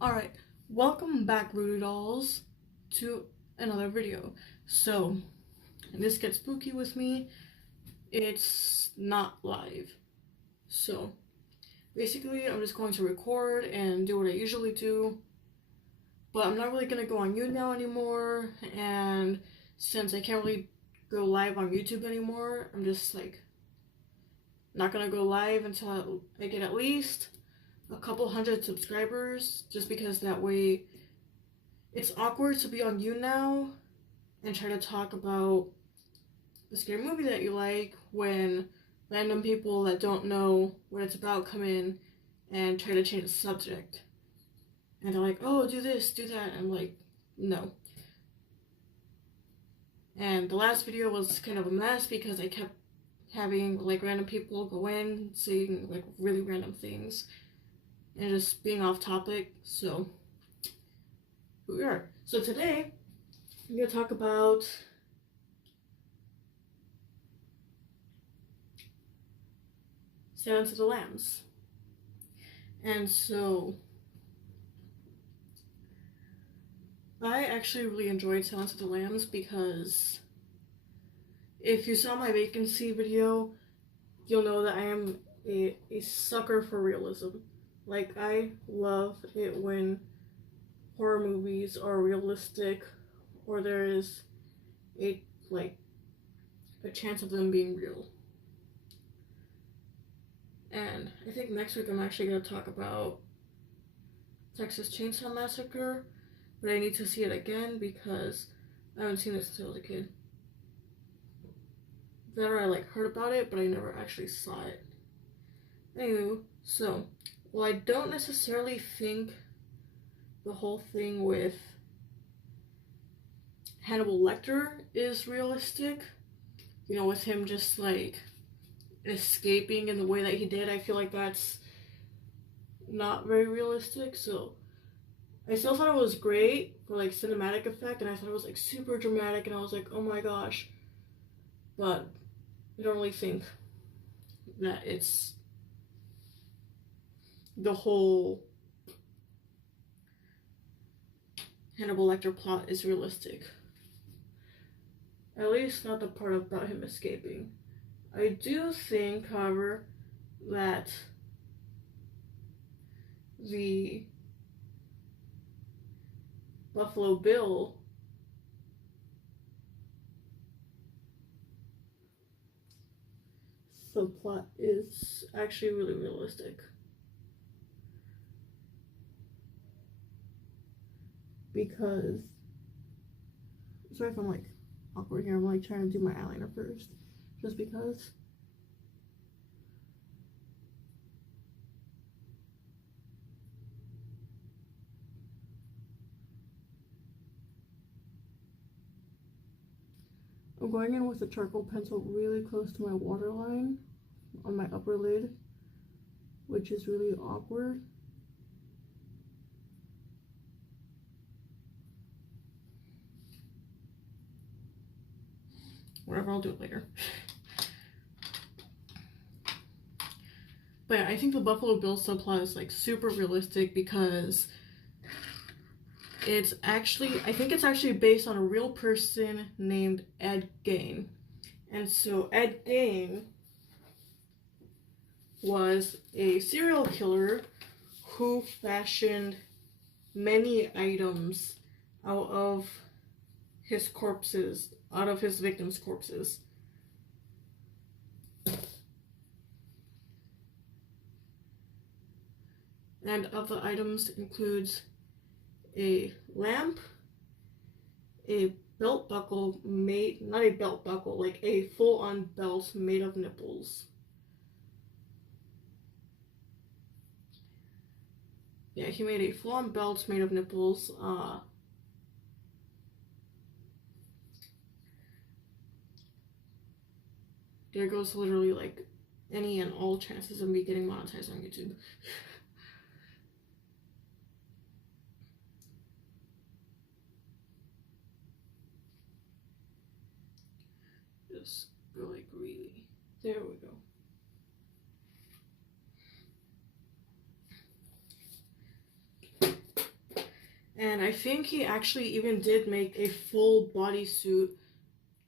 Alright, welcome back, Voodoo Dolls, to another video. So, this gets spooky with me. It's not live. So, basically, I'm just going to record and do what I usually do. But I'm not really going to go on YouNow anymore. And since I can't really go live on YouTube anymore, I'm just not going to go live until I get at least a couple hundred subscribers, just because that way it's awkward to be on YouNow and try to talk about a scary movie that you like when random people that don't know what it's about come in and try to change the subject. And they're like, oh, do this, do that. And I'm like, no. And the last video was kind of a mess because I kept having random people go in saying really random things and just being off topic. So here we are. So today I'm gonna talk about Silence of the Lambs. And so I actually really enjoyed Silence of the Lambs because if you saw my vacancy video, you'll know that I am a sucker for realism. I love it when horror movies are realistic or there is a chance of them being real. And I think next week I'm actually going to talk about Texas Chainsaw Massacre, but I need to see it again because I haven't seen it since I was a kid. Better I heard about it, but I never actually saw it. Anywho, so while I don't necessarily think the whole thing with Hannibal Lecter is realistic, with him just escaping in the way that he did, I feel like that's not very realistic. So I still thought it was great for cinematic effect, and I thought it was super dramatic, and I was like, oh my gosh. But I don't really think that it's the whole Hannibal Lecter plot is realistic. At least not the part about him escaping. I do think, however, that the Buffalo Bill subplot is actually really realistic. Because, sorry if I'm awkward here, I'm trying to do my eyeliner first, just because. I'm going in with a charcoal pencil really close to my waterline on my upper lid, which is really awkward. Whatever, I'll do it later. But yeah, I think the Buffalo Bill subplot is super realistic because I think it's actually based on a real person named Ed Gein. And so Ed Gein was a serial killer who fashioned many items out of his victims' corpses. And of the items includes a lamp, a belt buckle not a belt buckle, a full-on belt made of nipples. Yeah, he made a full-on belt made of nipples. There goes literally any and all chances of me getting monetized on YouTube. Just go really. There we go. And I think he actually even did make a full bodysuit,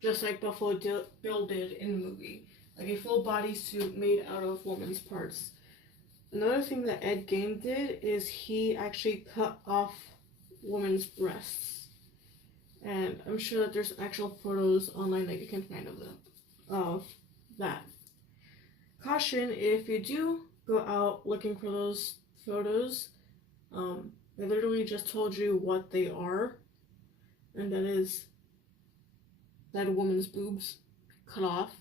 just like Buffalo Bill did in the movie. Like a full bodysuit made out of woman's parts. Another thing that Ed Gein did is he actually cut off women's breasts. And I'm sure that there's actual photos online that you can find of that. Caution, if you do go out looking for those photos, I literally just told you what they are, and that is that a woman's boobs cut off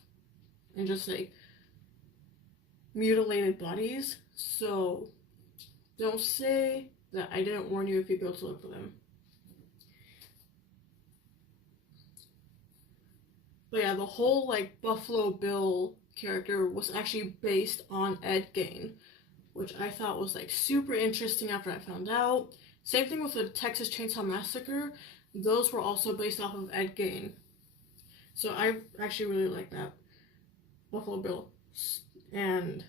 and just like mutilated bodies. So don't say that I didn't warn you if you go to look for them. But yeah, the whole like Buffalo Bill character was actually based on Ed Gein, which I thought was like super interesting after I found out. Same thing with the Texas Chainsaw Massacre. Those were also based off of Ed Gein. So I actually really like that Buffalo Bill. And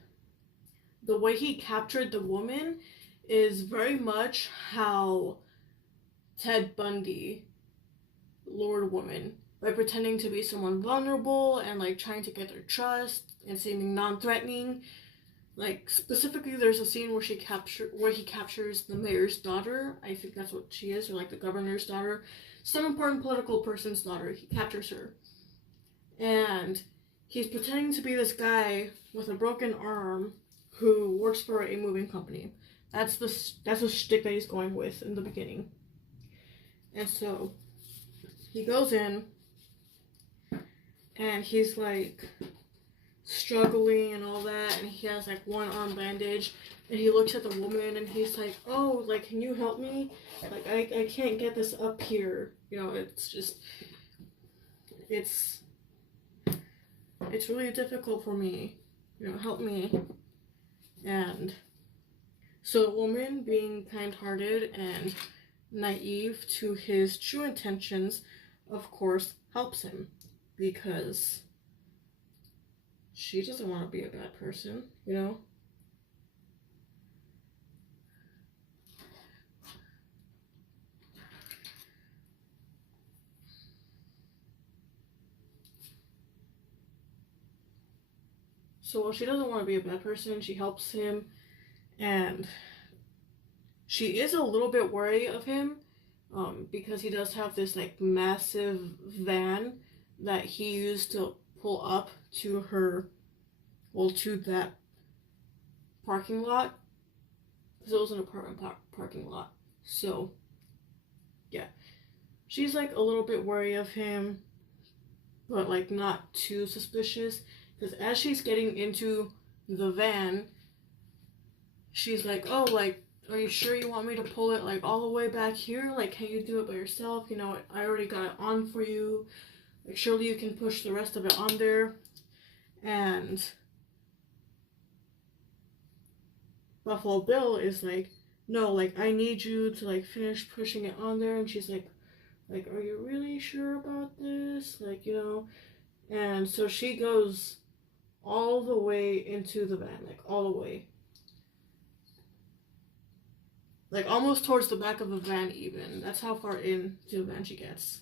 the way he captured the woman is very much how Ted Bundy lured women, by pretending to be someone vulnerable and like trying to get their trust and seeming non-threatening. Like specifically, there's a scene where he captures the mayor's daughter. I think that's what she is, or like the governor's daughter, some important political person's daughter. He captures her, and he's pretending to be this guy with a broken arm who works for a moving company. That's the shtick that he's going with in the beginning. And so he goes in, and he's like struggling and all that, and he has like one arm bandage, and he looks at the woman and he's like, oh, like, can you help me? Like, I can't get this up here. You know, it's just, it's really difficult for me. You know, help me. And so the woman, being kind-hearted and naive to his true intentions, of course, helps him, because she doesn't want to be a bad person, you know? So while she doesn't want to be a bad person, she helps him, and she is a little bit wary of him, because he does have this like massive van that he used to pull up to to that parking lot, because it was an apartment parking lot. So yeah, she's like a little bit wary of him, but like not too suspicious, because as she's getting into the van, she's like, oh, like, are you sure you want me to pull it like all the way back here? Like, can you do it by yourself? You know, I already got it on for you. Like, surely you can push the rest of it on there. And Buffalo Bill is like, no, like, I need you to like finish pushing it on there. And she's like, are you really sure about this? Like, you know. And so she goes all the way into the van, like all the way. Like almost towards the back of the van even. That's how far into the van she gets.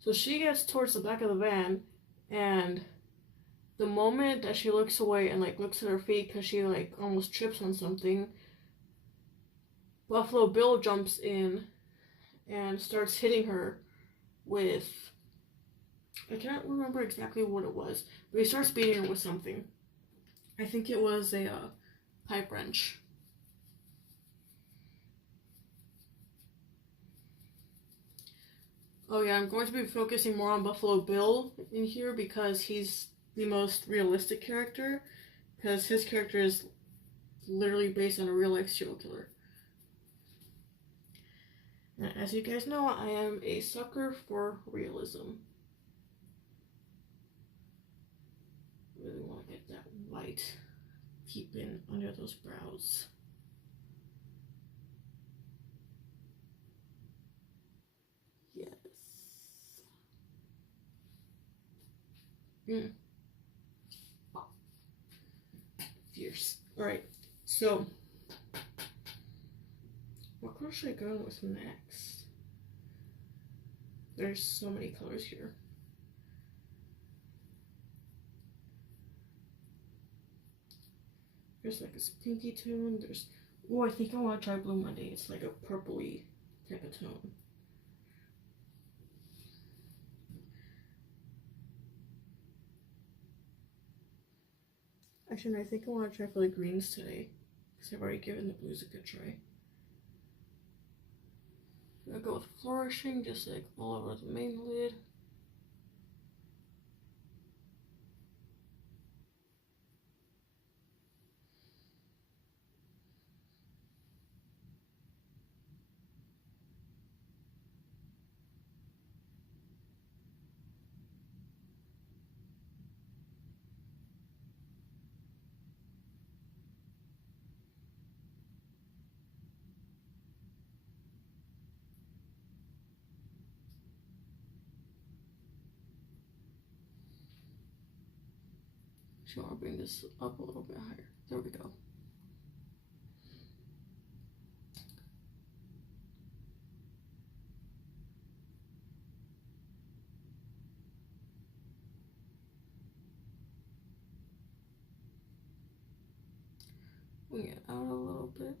So she gets towards the back of the van, and the moment that she looks away and like looks at her feet because she like almost trips on something, Buffalo Bill jumps in and starts hitting her with, I can't remember exactly what it was, but he starts beating her with something. I think it was a pipe wrench. Oh yeah, I'm going to be focusing more on Buffalo Bill in here because he's the most realistic character, because his character is literally based on a real life serial killer. And as you guys know, I am a sucker for realism. Really want to get that white peeping under those brows. Yes. Fierce. Alright, so What color should I go with next? There's so many colors here. There's like this pinky tone. Oh, I think I want to try Blue Monday. It's like a purpley type of tone. Actually, I think I want to try for the greens today, because I've already given the blues a good try. I'm gonna go with Flourishing, just like all over the main lid. So I'll bring this up a little bit higher. There we go. Bring it out a little bit.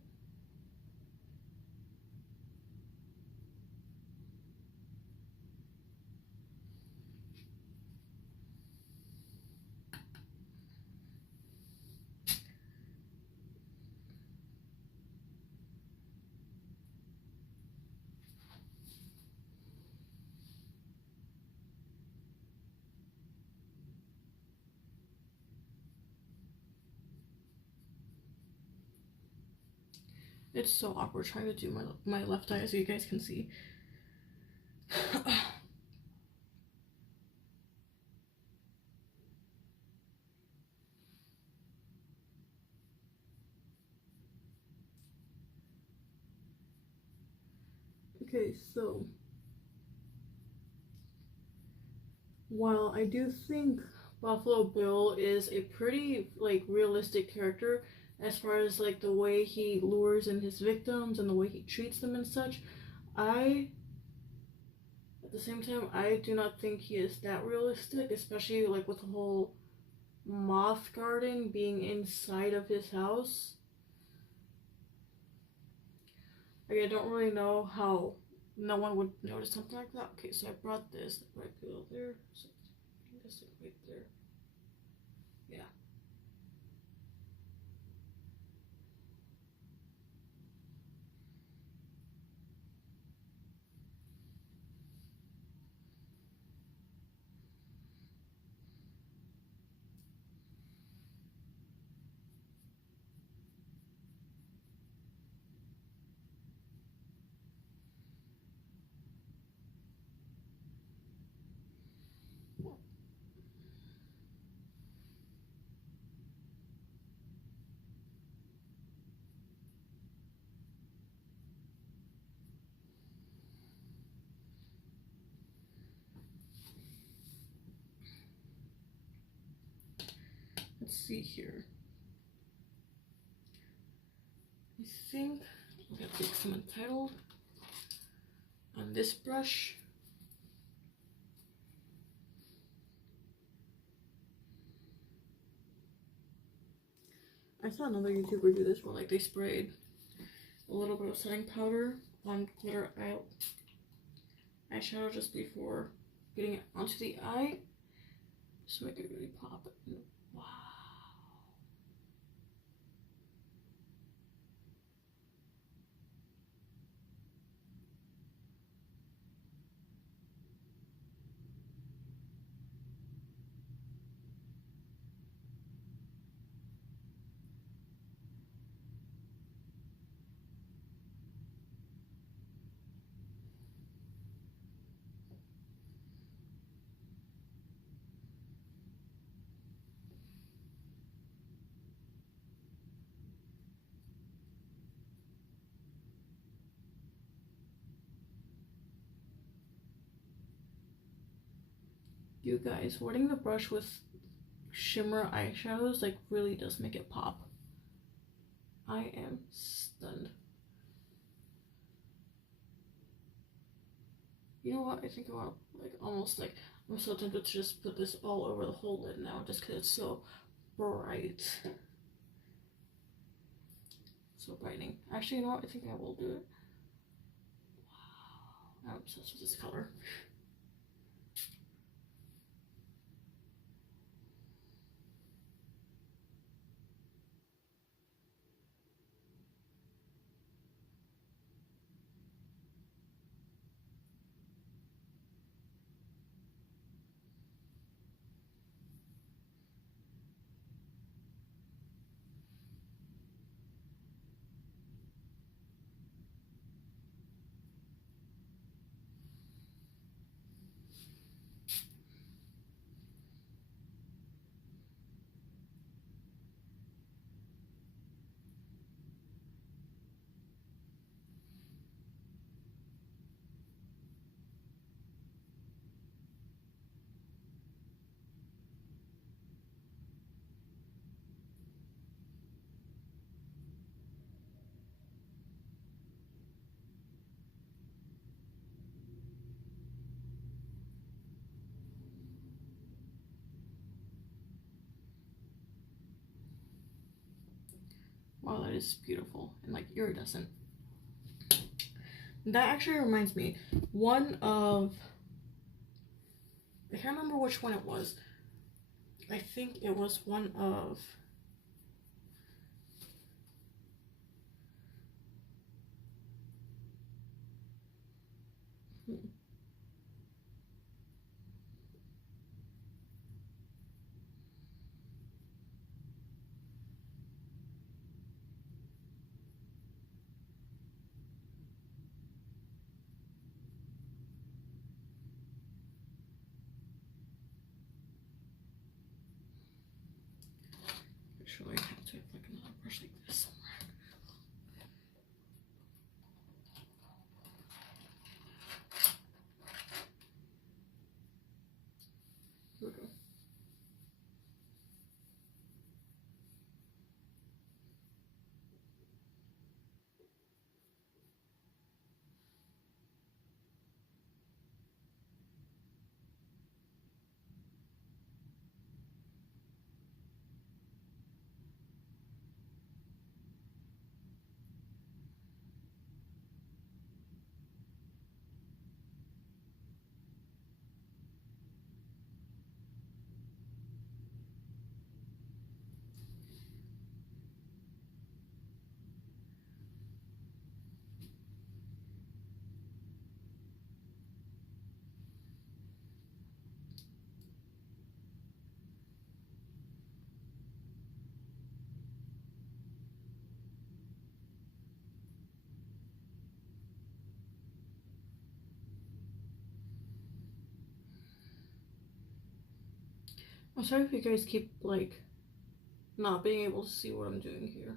It's so awkward trying to do my left eye, as you guys can see. Okay, so while I do think Buffalo Bill is a pretty like realistic character as far as like the way he lures in his victims and the way he treats them and such, at the same time, I do not think he is that realistic, especially like with the whole moth garden being inside of his house. Like, I don't really know how no one would notice something like that. Okay, so I brought this right below there. So this right there. Yeah. Let's see here. I think I'm gonna take some Untitled on this brush. I saw another YouTuber do this where like they sprayed a little bit of setting powder on glitter eyeshadow just before getting it onto the eye, just to make it really pop. Wow. You guys, wetting the brush with shimmer eyeshadows like really does make it pop. I am stunned. You know what? I think I want to, like, almost, like, I'm so tempted to just put this all over the whole lid now just because it's so bright. So brightening. Actually, you know what? I think I will do it. Wow. I'm obsessed with this color. Wow, that is beautiful and like iridescent. That actually reminds me, one of, I can't remember which one it was. I think it was one of, actually I have to have like another brush like this somewhere. Here we go. I'm sorry if you guys keep like not being able to see what I'm doing here.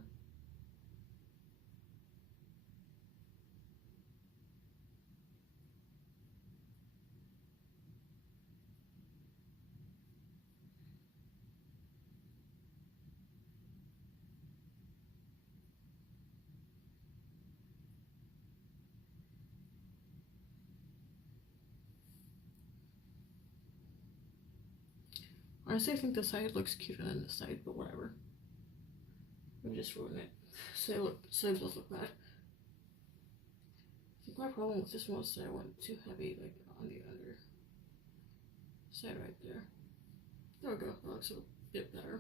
Honestly, I think the side looks cuter than the side, but whatever. Let me just ruin it. So it does look bad. I think my problem with this one was that I went too heavy, like on the under side right there. There we go. That looks a bit better.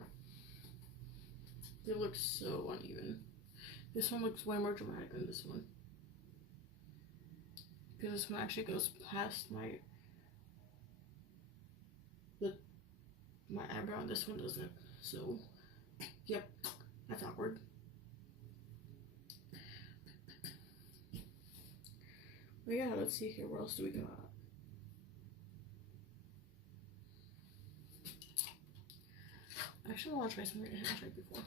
It looks so uneven. This one looks way more dramatic than this one. Because this one actually goes past my eyebrow and this one doesn't. So, yep, that's awkward. But yeah, let's see here. What else do we got? Actually, I want to try something I haven't tried before.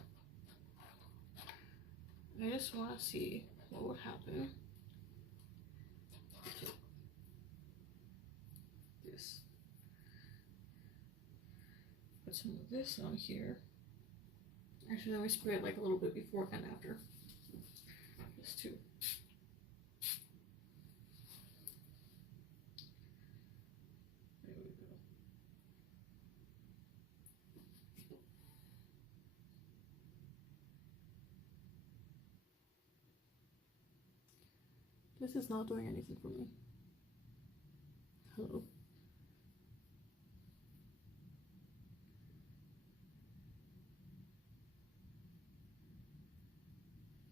I just want to see what would happen. This. Put some of this on here. Actually, let me spray it like a little bit before and after. Just to This is not doing anything for me. Hello.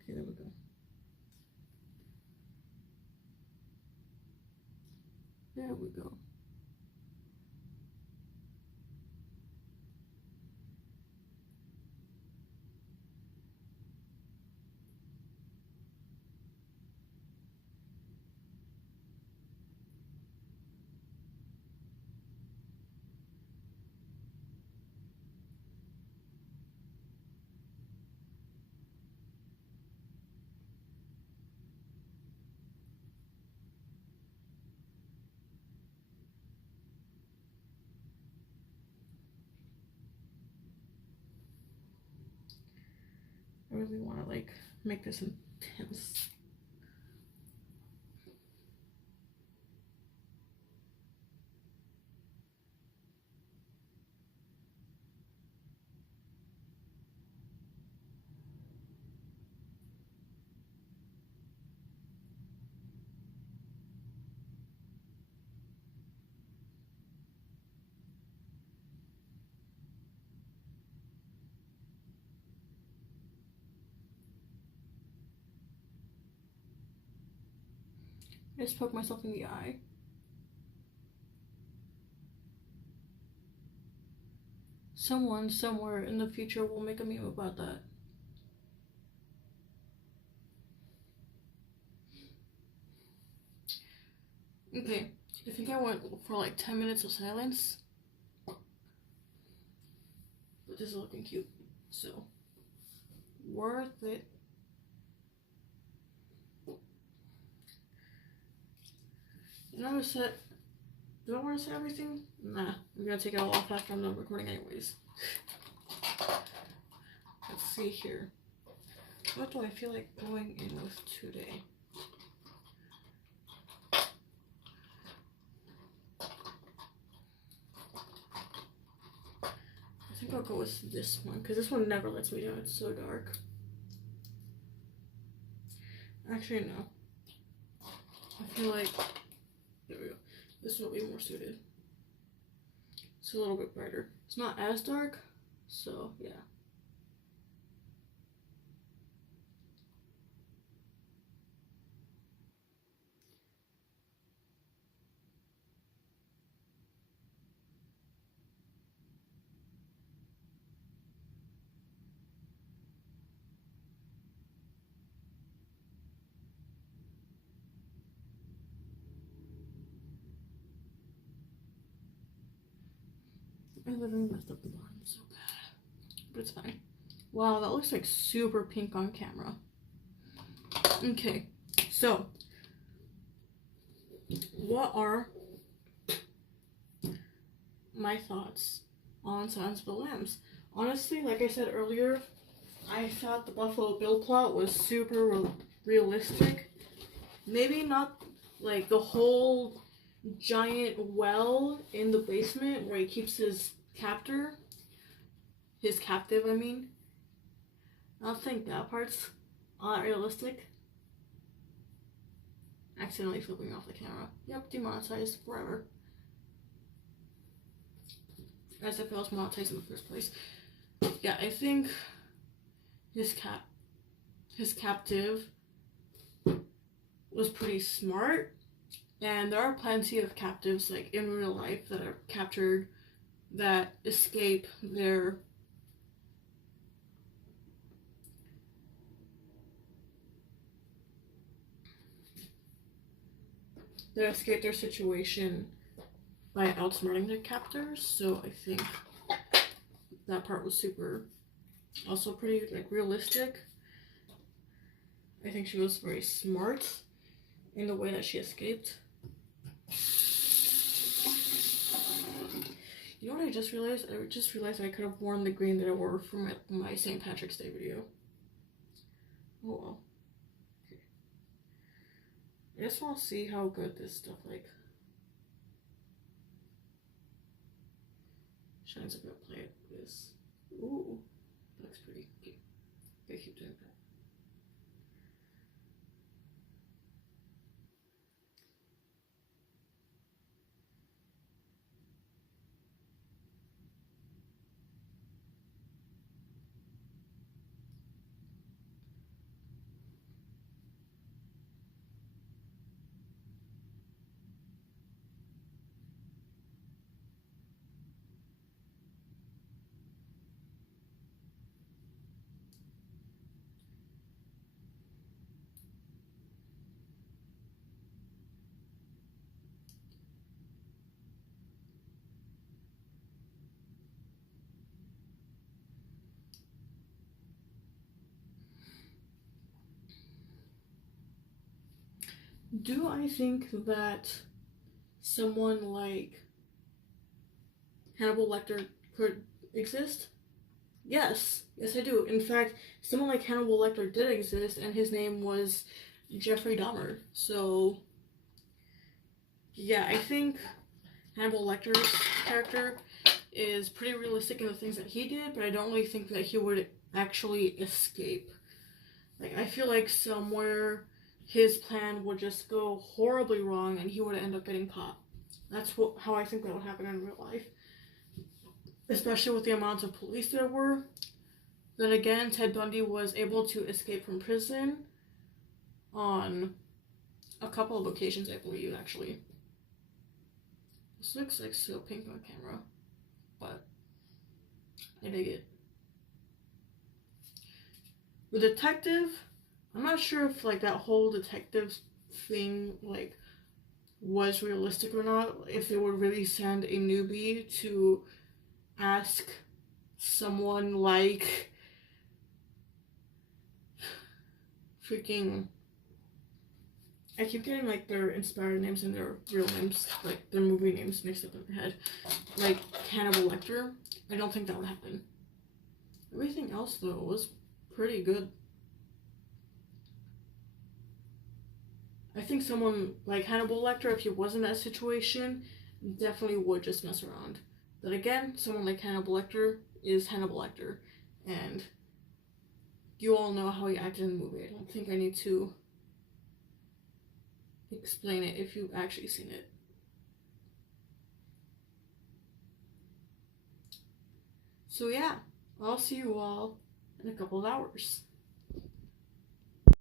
Okay, there we go. There we go. I really want to like make this intense. I just poked myself in the eye. Someone somewhere in the future will make a meme about that. Okay, I think I went for like 10 minutes of silence. But this is looking cute, so worth it. You know, do I want to say everything? Nah, I'm gonna take it all off after I'm done recording anyways. Let's see here. What do I feel like going in with today? I think I'll go with this one, because this one never lets me down. It's so dark. Actually, no. I feel like, there we go. This will be more suited. It's a little bit brighter. It's not as dark, so yeah. I literally messed up the bottom so bad. But it's fine. Wow, that looks like super pink on camera. Okay, so what are my thoughts on Silence of the Lambs? Honestly, like I said earlier, I thought the Buffalo Bill plot was super realistic. Maybe not like the whole giant well in the basement where he keeps his captive, I mean. I don't think that part's not realistic. Accidentally flipping off the camera. Yep, demonetized forever. As if it was monetized in the first place. Yeah, I think his captive was pretty smart. And there are plenty of captives, like in real life, that are captured, that escape their situation by outsmarting their captors. So I think that part was also pretty like realistic. I think she was very smart in the way that she escaped. You know what I just realized? I just realized I could have worn the green that I wore for my St. Patrick's Day video. Oh well. Okay. I just want to see how good this stuff like shines if I play it with this. Ooh, looks pretty. Okay, I keep doing that. Do I think that someone like Hannibal Lecter could exist? Yes, yes, I do. In fact, someone like Hannibal Lecter did exist, and his name was Jeffrey Dahmer. So, yeah, I think Hannibal Lecter's character is pretty realistic in the things that he did, but I don't really think that he would actually escape. Like, I feel like somewhere his plan would just go horribly wrong and he would end up getting caught. That's how I think that would happen in real life. Especially with the amounts of police there were. Then again, Ted Bundy was able to escape from prison on a couple of occasions, I believe, actually. This looks like so pink on camera, but I dig it. The detective, I'm not sure if like that whole detective thing like was realistic or not. If they would really send a newbie to ask someone like freaking, I keep getting like their inspired names and their real names, like their movie names mixed up in my head. Like Hannibal Lecter, I don't think that would happen. Everything else though was pretty good. I think someone like Hannibal Lecter, if he was in that situation, definitely would just mess around. But again, someone like Hannibal Lecter is Hannibal Lecter, and you all know how he acted in the movie. I don't think I need to explain it if you've actually seen it. So yeah, I'll see you all in a couple of hours.